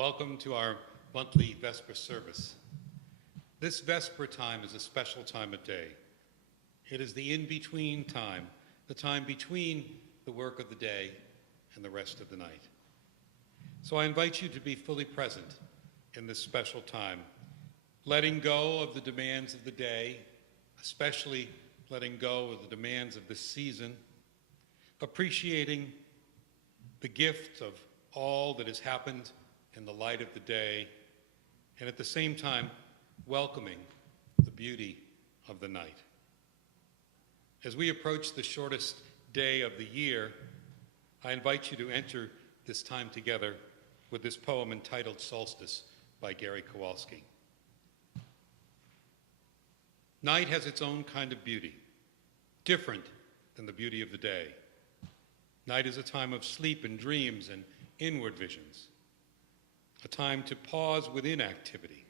Welcome to our monthly Vesper service. This Vesper time is a special time of day. It is the in-between time, the time between the work of the day and the rest of the night. So I invite you to be fully present in this special time, letting go of the demands of the day, especially letting go of the demands of this season, appreciating the gift of all that has happened in the light of the day, and at the same time, welcoming the beauty of the night. As we approach the shortest day of the year, I invite you to enter this time together with this poem entitled Solstice by Gary Kowalski. Night has its own kind of beauty, different than the beauty of the day. Night is a time of sleep and dreams and inward visions, a time to pause within activity.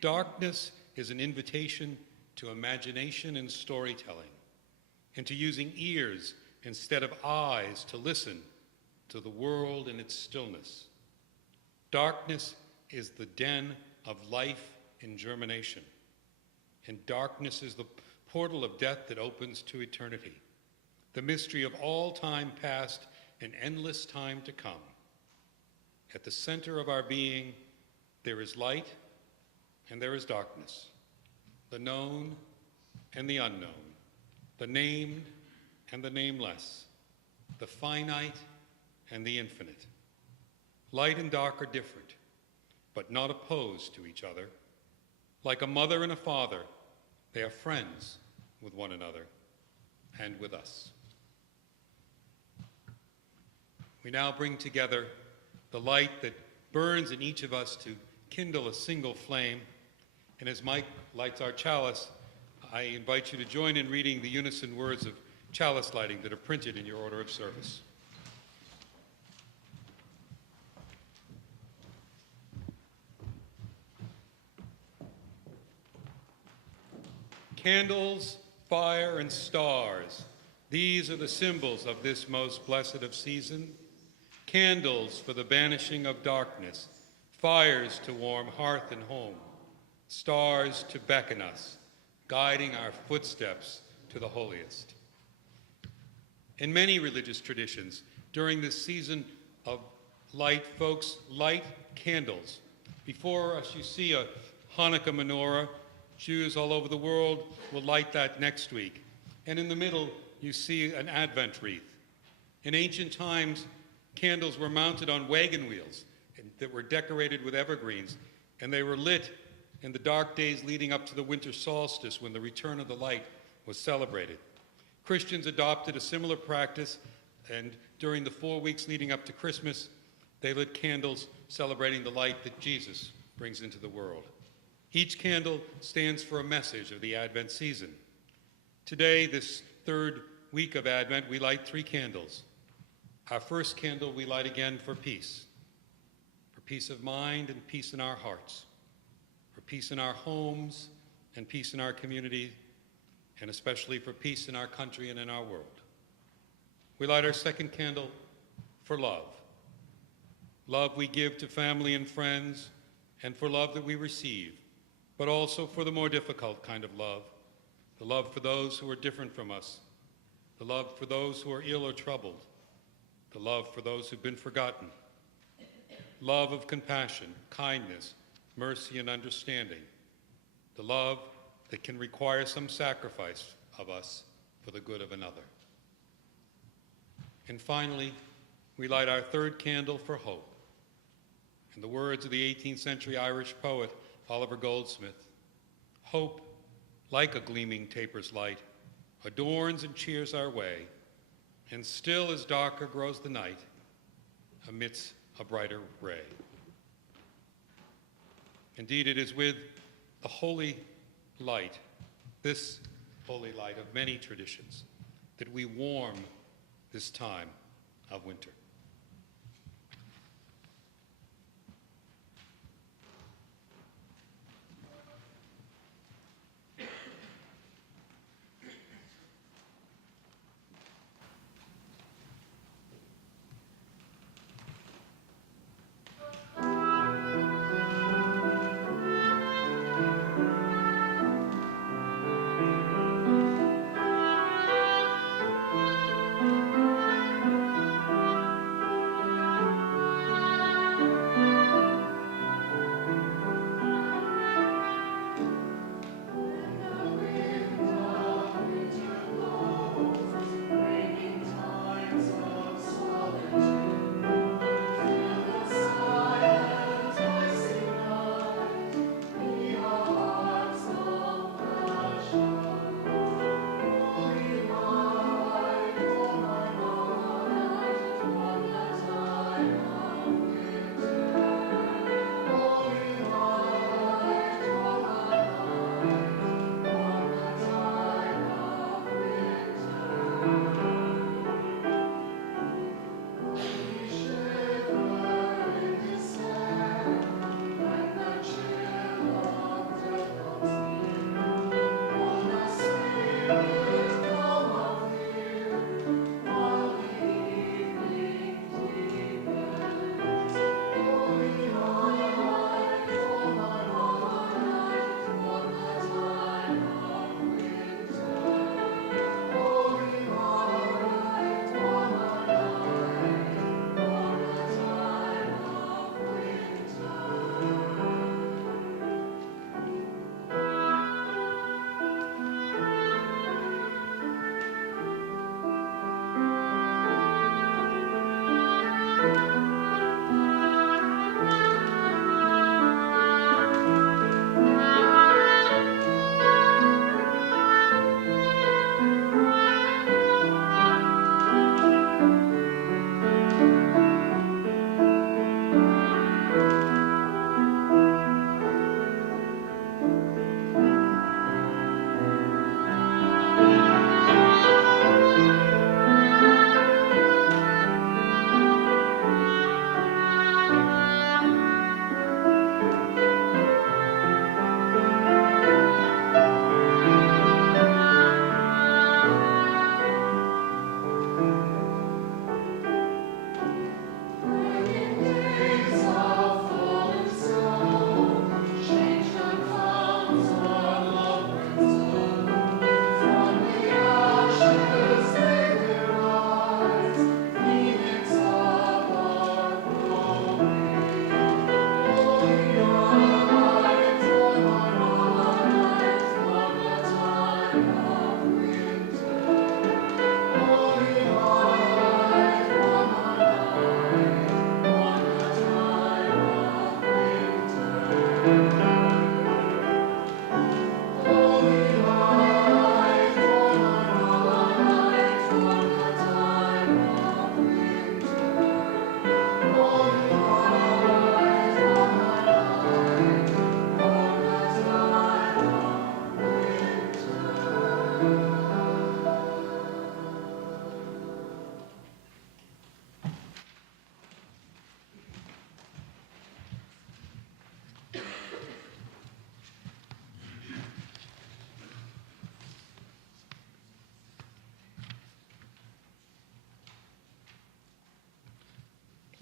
Darkness is an invitation to imagination and storytelling, and to using ears instead of eyes to listen to the world in its stillness. Darkness is the den of life in germination, and darkness is the portal of death that opens to eternity, the mystery of all time past and endless time to come. At the center of our being, there is light and there is darkness, the known and the unknown, the named and the nameless, the finite and the infinite. Light and dark are different, but not opposed to each other. Like a mother and a father, they are friends with one another and with us. We now bring together the light that burns in each of us to kindle a single flame. And as Mike lights our chalice, I invite you to join in reading the unison words of chalice lighting that are printed in your order of service. Candles, fire, and stars, these are the symbols of this most blessed of season. Candles for the banishing of darkness, fires to warm hearth and home, stars to beckon us, guiding our footsteps to the holiest. In many religious traditions, during this season of light, folks light candles. Before us, you see a Hanukkah menorah. Jews all over the world will light that next week. And in the middle, you see an Advent wreath. In ancient times, candles were mounted on wagon wheels that were decorated with evergreens, and they were lit in the dark days leading up to the winter solstice when the return of the light was celebrated. Christians adopted a similar practice, and during the 4 weeks leading up to Christmas, they lit candles celebrating the light that Jesus brings into the world. Each candle stands for a message of the Advent season. Today, this third week of Advent, we light 3 candles. Our first candle we light again for peace of mind and peace in our hearts, for peace in our homes and peace in our community, and especially for peace in our country and in our world. We light our second candle for love. Love we give to family and friends, and for love that we receive, but also for the more difficult kind of love, the love for those who are different from us, the love for those who are ill or troubled, the love for those who've been forgotten, love of compassion, kindness, mercy, and understanding, the love that can require some sacrifice of us for the good of another. And finally, we light our third candle for hope. In the words of the 18th century Irish poet Oliver Goldsmith, hope, like a gleaming taper's light, adorns and cheers our way, and still as darker grows the night, amidst a brighter ray. Indeed, it is with the holy light, this holy light of many traditions, that we warm this time of winter.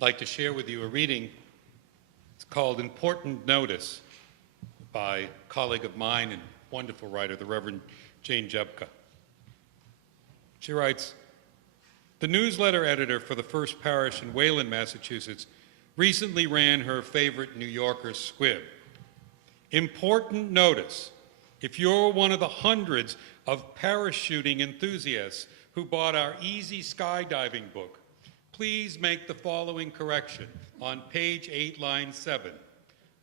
I'd like to share with you a reading. It's called Important Notice by a colleague of mine and wonderful writer, the Reverend Jane Jebka. She writes, "The newsletter editor for the First Parish in Wayland, Massachusetts, recently ran her favorite New Yorker squib. Important notice. If you're one of the hundreds of parachuting enthusiasts who bought our Easy Skydiving book, please make the following correction on page 8, line 7.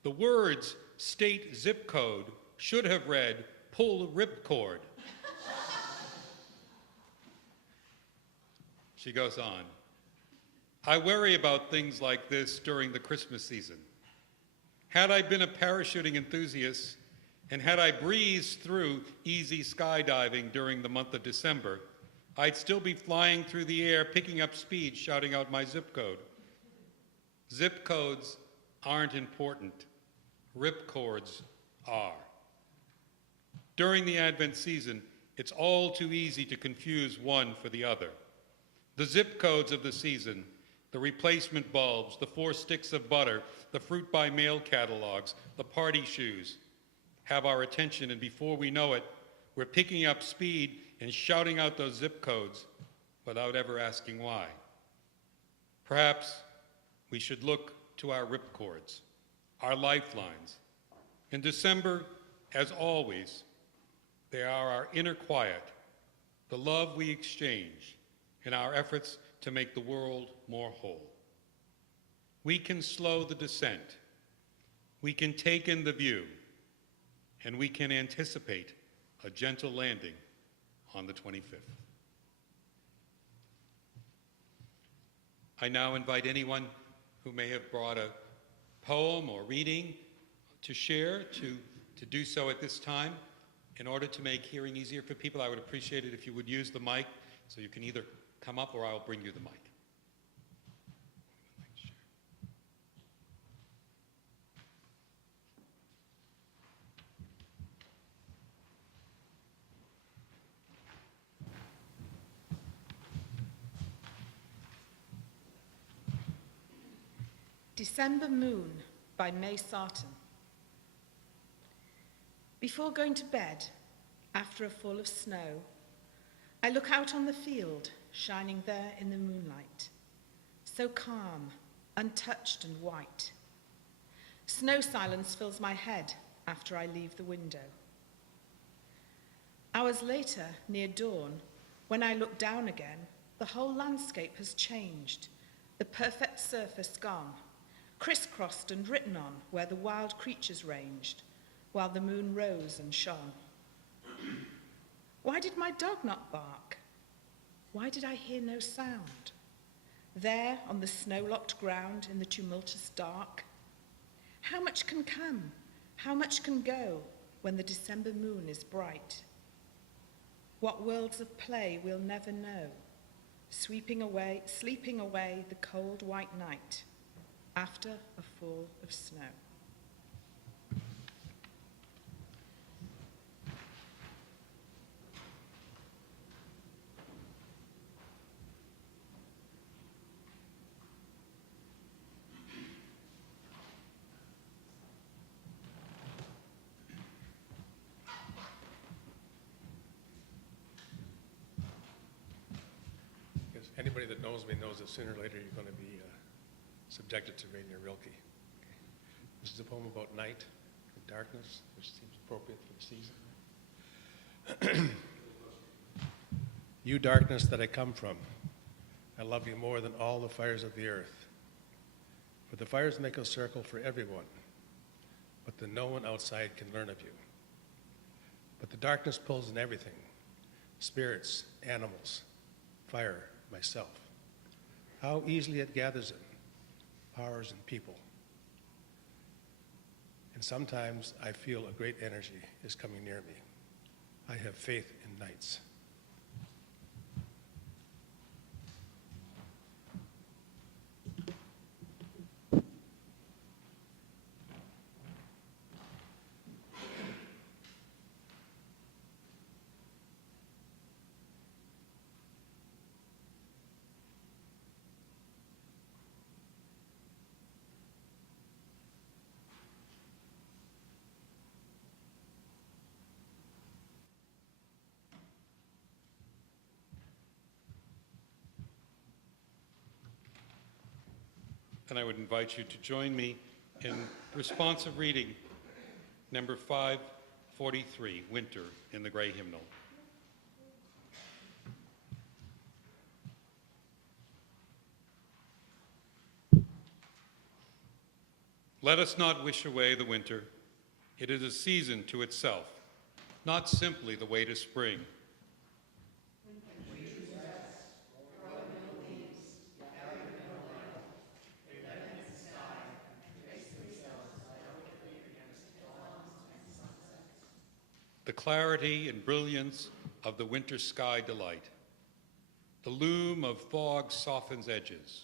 The words state zip code should have read pull ripcord." She goes on, "I worry about things like this during the Christmas season. Had I been a parachuting enthusiast and had I breezed through Easy Skydiving during the month of December, I'd still be flying through the air, picking up speed, shouting out my zip code. Zip codes aren't important. Ripcords are. During the Advent season, it's all too easy to confuse one for the other. The zip codes of the season, the replacement bulbs, the 4 sticks of butter, the fruit by mail catalogs, the party shoes, have our attention, and before we know it, we're picking up speed and shouting out those zip codes without ever asking why. Perhaps we should look to our ripcords, our lifelines. In December, as always, they are our inner quiet, the love we exchange, and our efforts to make the world more whole. We can slow the descent, we can take in the view, and we can anticipate a gentle landing on the 25th. I now invite anyone who may have brought a poem or reading to share to do so at this time. In order to make hearing easier for people, I would appreciate it if you would use the mic, so you can either come up or I'll bring you the mic. December Moon by May Sarton. Before going to bed, after a fall of snow, I look out on the field, shining there in the moonlight, so calm, untouched and white. Snow silence fills my head after I leave the window. Hours later, near dawn, when I look down again, the whole landscape has changed, the perfect surface gone, crisscrossed and written on where the wild creatures ranged, while the moon rose and shone. Why did my dog not bark? Why did I hear no sound? There on the snow-locked ground in the tumultuous dark, how much can come, how much can go when the December moon is bright? What worlds of play we'll never know, sleeping away the cold white night after a fall of snow. Anybody that knows me knows that sooner or later you're going to be subjected to Rainier Rilke. Okay. This is a poem about night and darkness, which seems appropriate for the season. You darkness that I come from, I love you more than all the fires of the earth. For the fires make a circle for everyone, but the no one outside can learn of you. But the darkness pulls in everything, spirits, animals, fire, myself. How easily it gathers in, powers and people. And sometimes I feel a great energy is coming near me. I have faith in nights. And I would invite you to join me in responsive reading, number 543, Winter, in the Gray Hymnal. Let us not wish away the winter. It is a season to itself, not simply the way to spring. The clarity and brilliance of the winter sky delight. The loom of fog softens edges,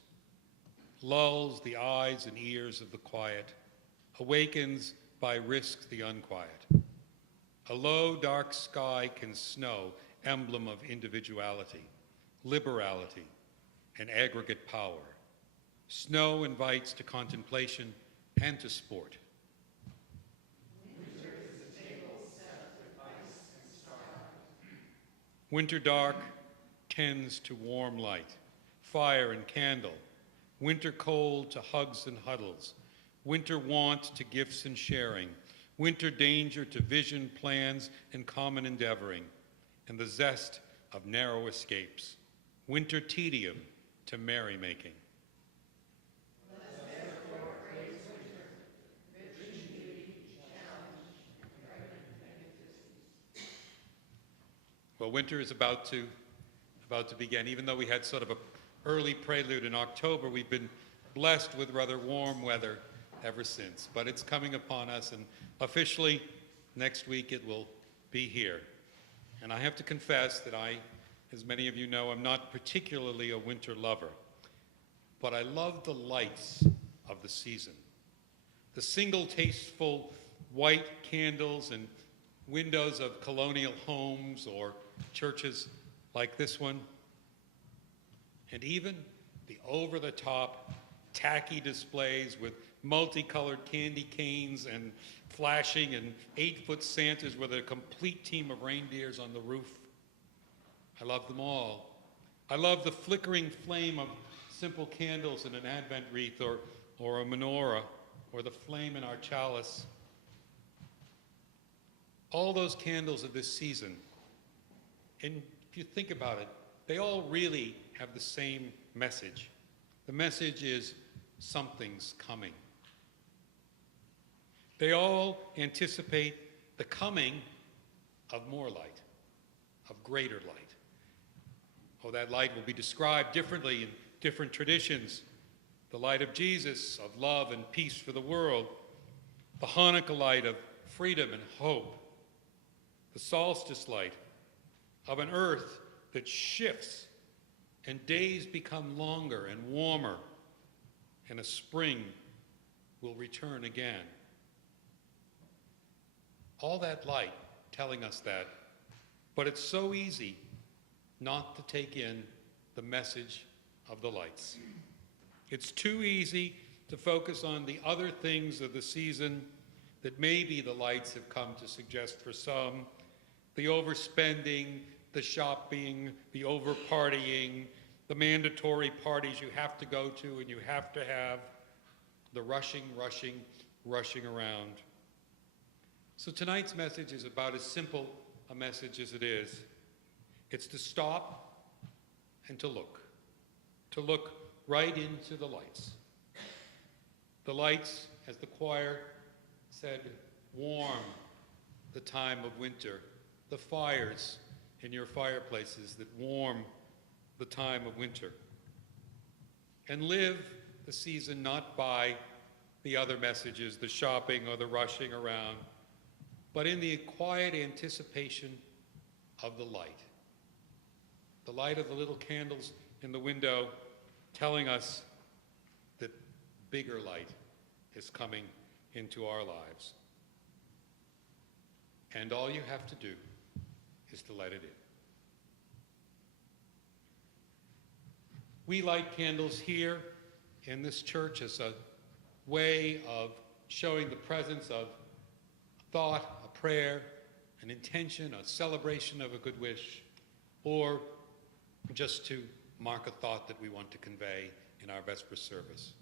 lulls the eyes and ears of the quiet, awakens by risk the unquiet. A low, dark sky can snow, emblem of individuality, liberality, and aggregate power. Snow invites to contemplation and to sport. Winter dark tends to warm light, fire and candle. Winter cold to hugs and huddles. Winter want to gifts and sharing. Winter danger to vision, plans, and common endeavoring. And the zest of narrow escapes. Winter tedium to merrymaking. Well, winter is about to begin. Even though we had sort of an early prelude in October, we've been blessed with rather warm weather ever since. But it's coming upon us, and officially next week it will be here. And I have to confess that I, as many of you know, I'm not particularly a winter lover, but I love the lights of the season. The single tasteful white candles and windows of colonial homes or churches like this one, and even the over-the-top tacky displays with multicolored candy canes and flashing and 8-foot Santas with a complete team of reindeers on the roof. I love them all. I love the flickering flame of simple candles in an Advent wreath or a menorah or the flame in our chalice. All those candles of this season, and if you think about it, they all really have the same message. The message is something's coming. They all anticipate the coming of more light, of greater light. Oh, that light will be described differently in different traditions. The light of Jesus, of love and peace for the world. The Hanukkah light of freedom and hope. The solstice light of an earth that shifts and days become longer and warmer, and a spring will return again. All that light telling us that, but it's so easy not to take in the message of the lights. It's too easy to focus on the other things of the season that maybe the lights have come to suggest for some: the overspending, the shopping, the over-partying, the mandatory parties you have to go to and you have to have, the rushing around. So tonight's message is about as simple a message as it is. It's to stop and to look right into the lights. The lights, as the choir said, warm the time of winter. The fires in your fireplaces that warm the time of winter. And live the season not by the other messages, the shopping or the rushing around, but in the quiet anticipation of the light. The light of the little candles in the window telling us that bigger light is coming into our lives. And all you have to do is to let it in. We light candles here in this church as a way of showing the presence of a thought, a prayer, an intention, a celebration of a good wish, or just to mark a thought that we want to convey in our Vesper service.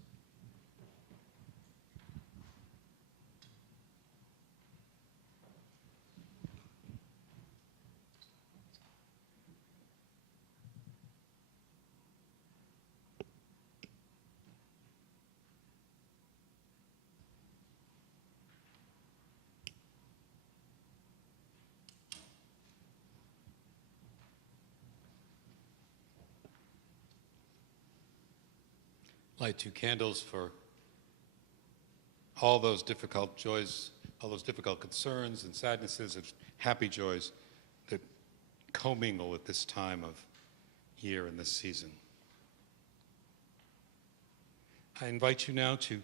Light 2 candles for all those difficult joys, all those difficult concerns and sadnesses and happy joys that commingle at this time of year and this season. I invite you now to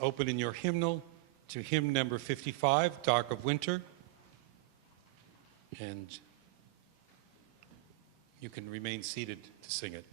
open in your hymnal to hymn number 55, Dark of Winter. And you can remain seated to sing it.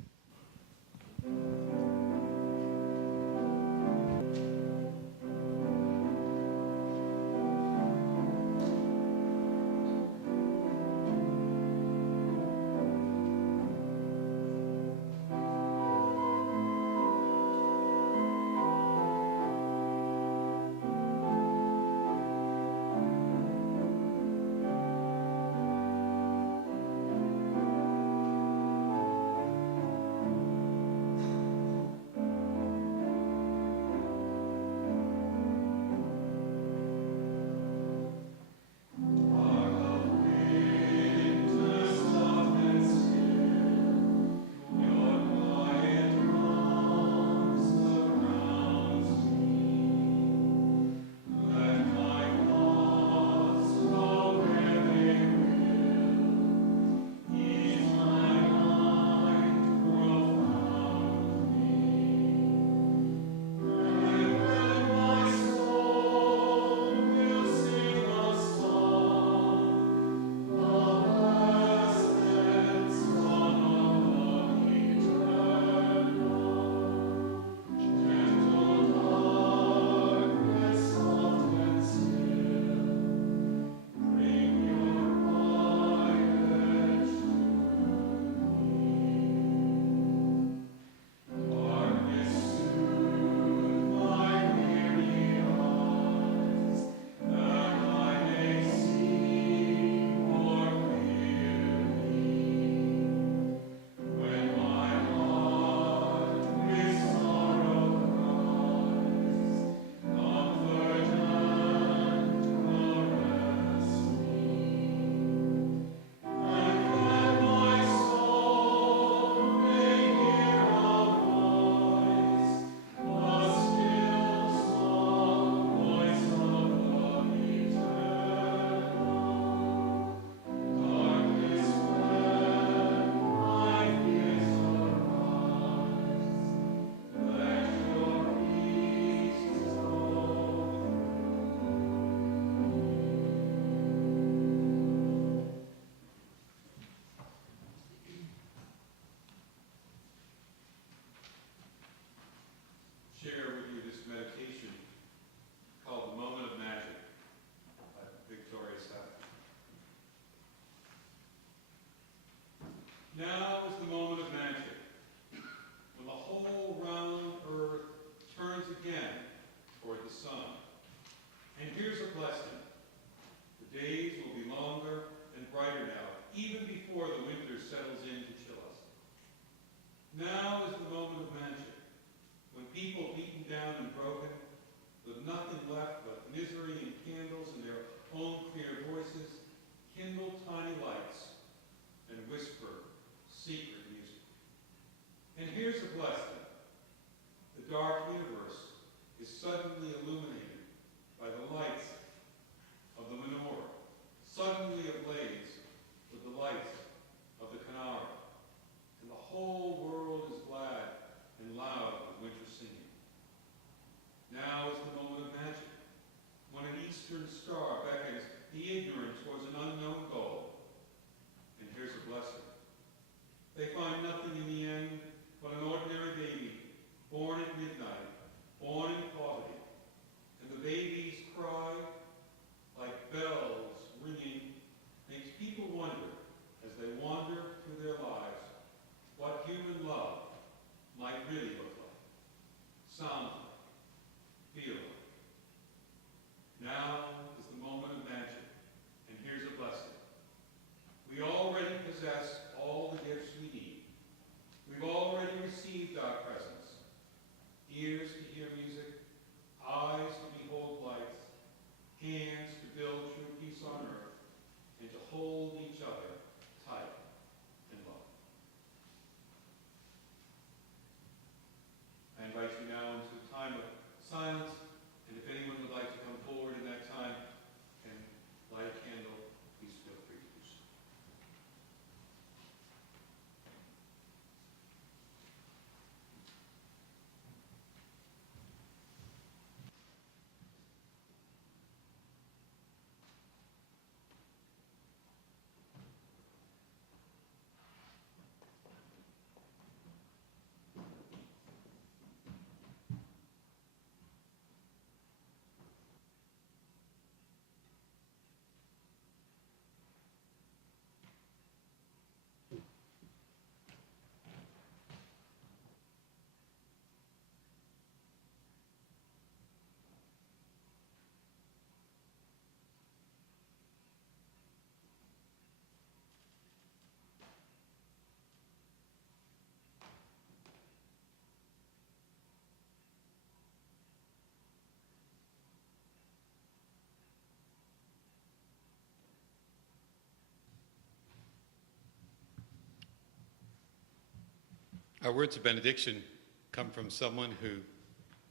Our words of benediction come from someone who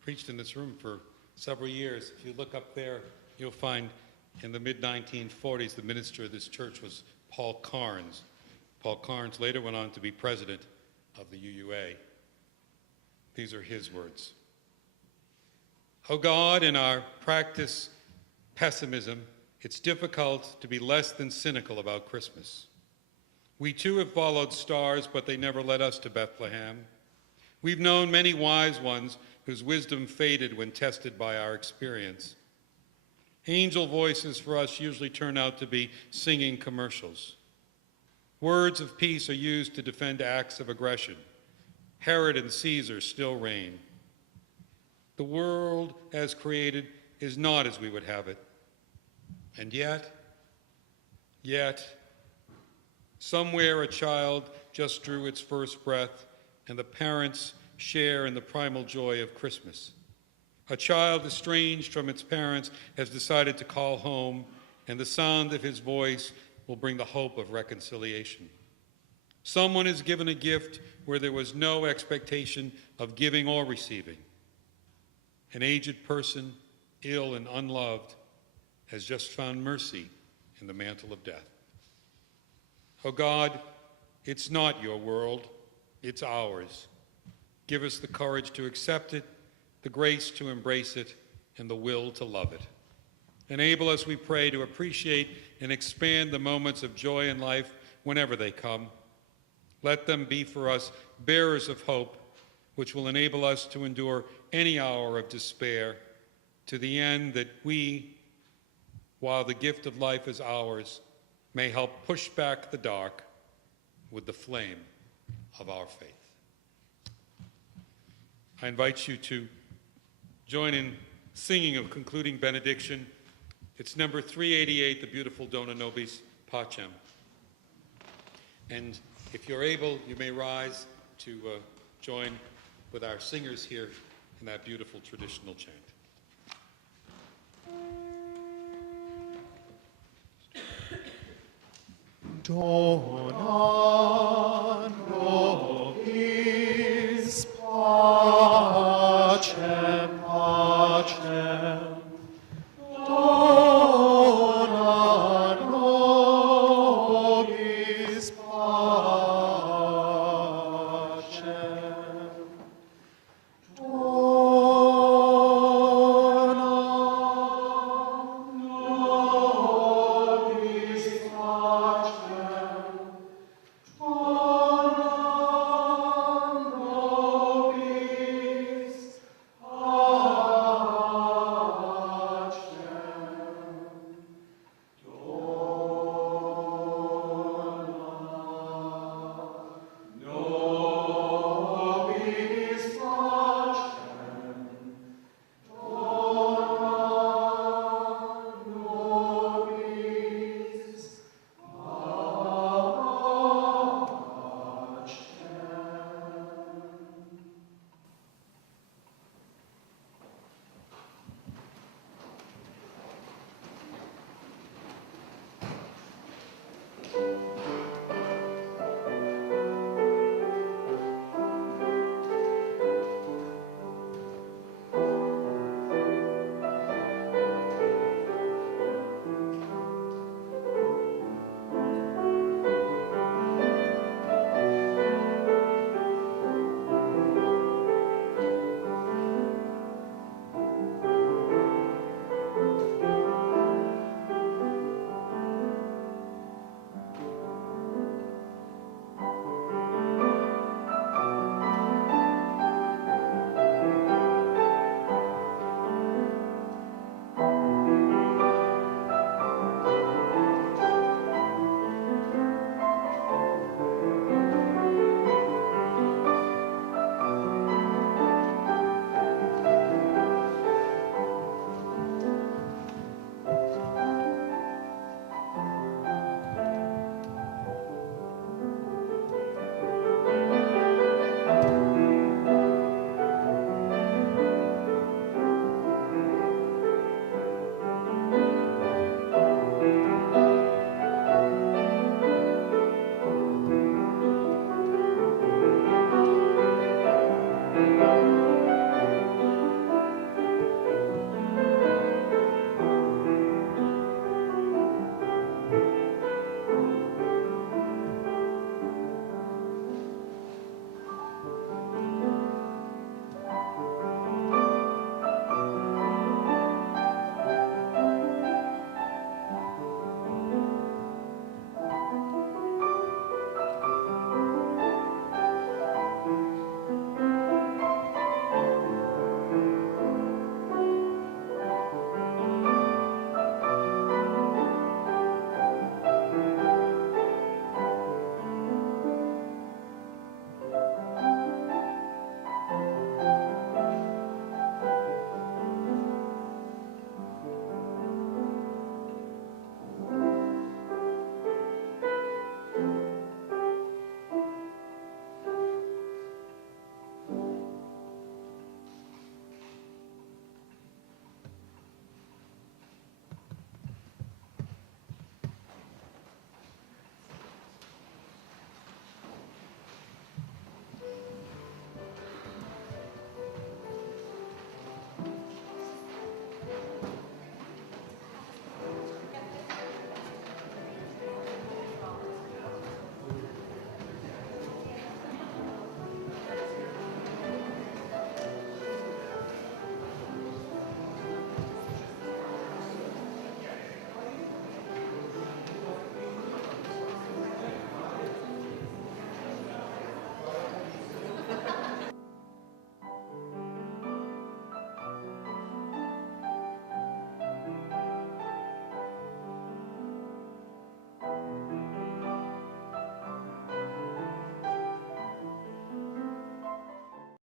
preached in this room for several years. If you look up there, you'll find in the mid-1940s, the minister of this church was Paul Carnes. Paul Carnes later went on to be president of the UUA. These are his words. Oh God, in our practice pessimism, it's difficult to be less than cynical about Christmas. We too have followed stars, but they never led us to Bethlehem. We've known many wise ones whose wisdom faded when tested by our experience. Angel voices for us usually turn out to be singing commercials. Words of peace are used to defend acts of aggression. Herod and Caesar still reign. The world as created is not as we would have it. And yet, somewhere a child just drew its first breath, and the parents share in the primal joy of Christmas. A child estranged from its parents has decided to call home, and the sound of his voice will bring the hope of reconciliation. Someone is given a gift where there was no expectation of giving or receiving. An aged person, ill and unloved, has just found mercy in the mantle of death. Oh God, it's not your world, it's ours. Give us the courage to accept it, the grace to embrace it, and the will to love it. Enable us, we pray, to appreciate and expand the moments of joy in life whenever they come. Let them be for us bearers of hope, which will enable us to endure any hour of despair, to the end that we, while the gift of life is ours, may help push back the dark with the flame of our faith. I invite you to join in singing of concluding benediction. It's number 388, the beautiful Dona Nobis Pacem. And if you're able, you may rise to join with our singers here in that beautiful traditional chant. Dona